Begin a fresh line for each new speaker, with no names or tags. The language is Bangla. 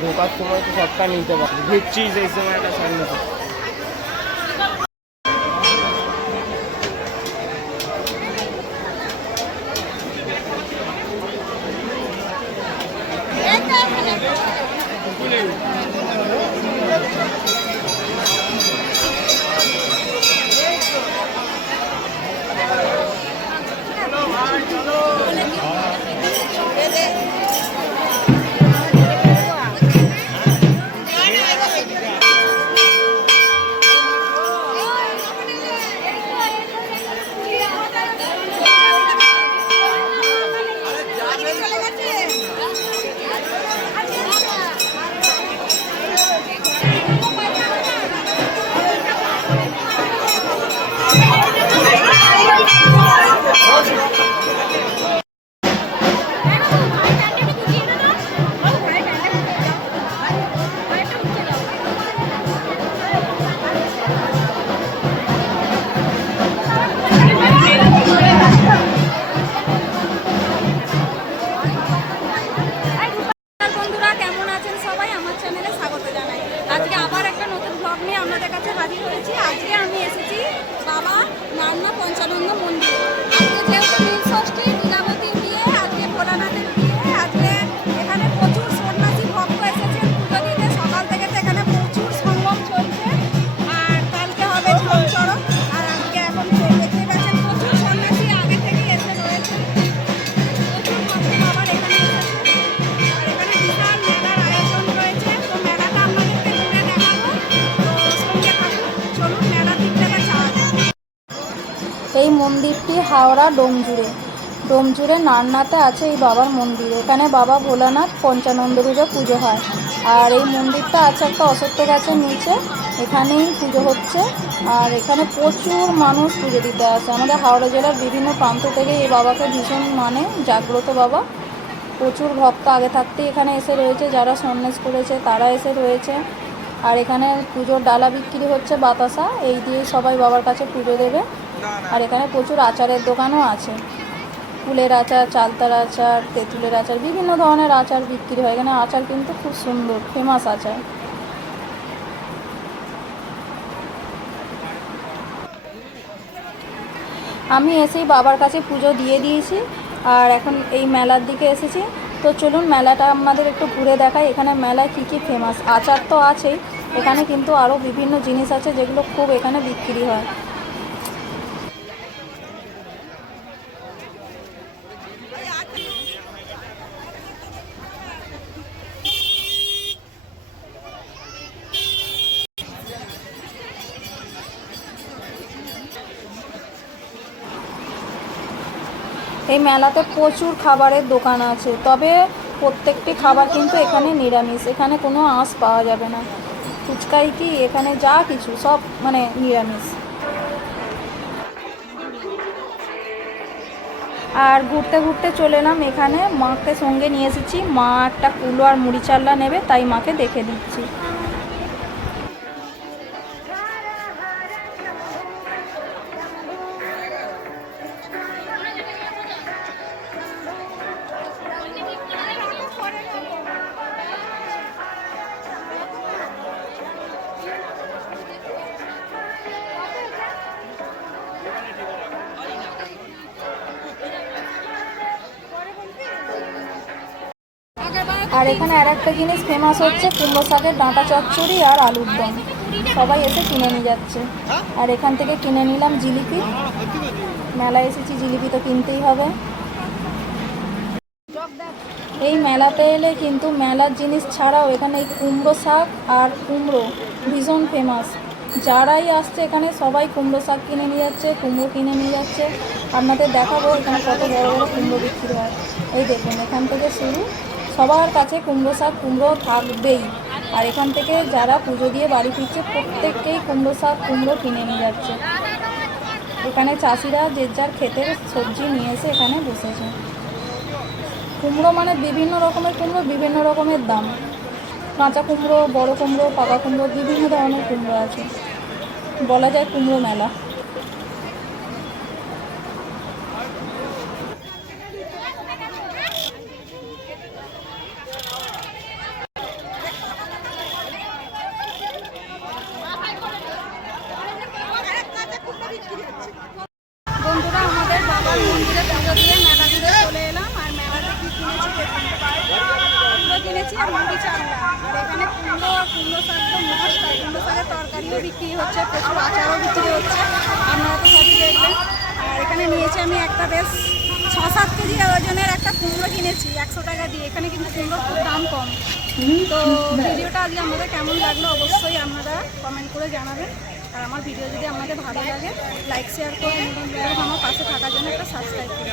ঢোকার সময় তো সবটা নিতে পারব। ঘুরছিস এই সময়টা
সামনে আজকে আবার একটা নতুন ব্লগ নিয়ে আপনাদের কাছে হাজির হয়েছি। আজকে আমি এসেছি বাবা নান্না পঞ্চানন্দ মন্দির।
এই মন্দিরটি হাওড়া ডোমজুড়ে। ডোমজুড়ে নারনাতে আছে এই বাবার মন্দির। এখানে বাবা ভোলানাথ পঞ্চানন্দ পুজো হয়। আর এই মন্দিরটা আছে একটা অসত্য গাছের নিচে। এখানেই পুজো হচ্ছে। আর এখানে প্রচুর মানুষ পুজো দিতে আসে। আমাদের হাওড়া জেলার বিভিন্ন প্রান্ত থেকে এই বাবাকে ভীষণ মানে জাগ্রত বাবা। প্রচুর ভক্ত আগে থাকতেই এখানে এসে রয়েছে। যারা সন্ন্যাস করেছে, তারা এসে রয়েছে। আর এখানে পুজোর ডালা বিক্রি হচ্ছে বাতাসা, এই দিয়ে সবাই বাবার কাছে পুজো দেবে। আর এখানে প্রচুর আচারের দোকানও আছে। ফুলের আচার, চালতার আচার, তেঁতুলের আচার, বিভিন্ন ধরনের আচার বিক্রি হয়। এখানে আচার কিন্তু খুব সুন্দর ফেমাস আচার। আমি এসেই বাবার কাছে পুজো দিয়ে দিয়েছি। আর এখন এই মেলার দিকে এসেছি। তো চলুন মেলাটা আমাদের একটু ঘুরে দেখায় এখানে মেলায় কী কী ফেমাস আচার তো আছেই। এখানে কিন্তু আরও বিভিন্ন জিনিস আছে যেগুলো খুব এখানে বিক্রি হয়। এই মেলাতে প্রচুর খাবারের দোকান আছে, তবে প্রত্যেকটি খাবার কিন্তু এখানে নিরামিষ, এখানে কোনো আঁশ পাওয়া যাবে না। ফুচকাই কি, এখানে যা কিছু, সব মানে নিরামিষ। আর ঘুরতে ঘুরতে চলে এলাম, এখানে মাকে সঙ্গে নিয়ে এসেছি, মা একটা কুলো আর মুড়ি চাল্লা নেবে, তাই মাকে দেখে দিচ্ছি। আর এখানে আর একটা জিনিস ফেমাস হচ্ছে, কুমড়ো শাকের ডাঁটা চচ্চড়ি আর আলুর দম। সবাই এসে কিনে নিয়ে যাচ্ছে। আর এখান থেকে কিনে নিলাম জিলিপি। মেলায় এসেছি, জিলিপি তো কিনতেই হবে। এই মেলাতে এলে কিন্তু মেলার জিনিস ছাড়াও এখানে এই কুমড়ো শাক আর কুমড়ো ভীষণ ফেমাস যারাই আসছে এখানে সবাই কুমড়ো শাক কিনে নিয়ে যাচ্ছে, কুমড়ো কিনে নিয়ে যাচ্ছে। আপনাদের দেখাবো এখানে কত বড় বড় কুমড়ো বিক্রি হয়। এই দেখুন, এখান থেকে শুরু। সবার কাছে কুমড়ো শাক, কুমড়ো থাকবেই। আর এখান থেকে যারা পুজো দিয়ে বাড়ি ফিরছে, প্রত্যেককেই কুমড়ো শাক, কুমড়ো কিনে নিয়ে যাচ্ছে। এখানে চাষিরা যে যার ক্ষেতের সবজি নিয়ে এসে এখানে বসেছে। কুমড়ো মানে বিভিন্ন রকমের কুমড়ো, বিভিন্ন রকমের দাম। কাঁচা কুমড়ো, বড় কুমড়ো, পাকা কুমড়ো, বিভিন্ন ধরনের কুমড়ো আছে। বলা যায় কুমড়ো মেলা।
সবজি বিক্রি হচ্ছে, প্রচুর আচারও বিক্রি হচ্ছে। আপনারা তো সবই দেখবেন। আর এখানে নিয়েছি আমি একটা বেশ ছ সাত কেজি ওজনের একটা কুমড়ো কিনেছি, একশো টাকা দিয়ে। এখানে কিন্তু কুমড়োর খুব দাম কম। তো ভিডিওটা আজকে আমাদের কেমন লাগল অবশ্যই আপনারা কমেন্ট করে জানাবেন। আর আমার ভিডিও যদি আপনাদের ভালো লাগে লাইক শেয়ার এবং আমার পাশে থাকার জন্য একটা সাবস্ক্রাইব করুন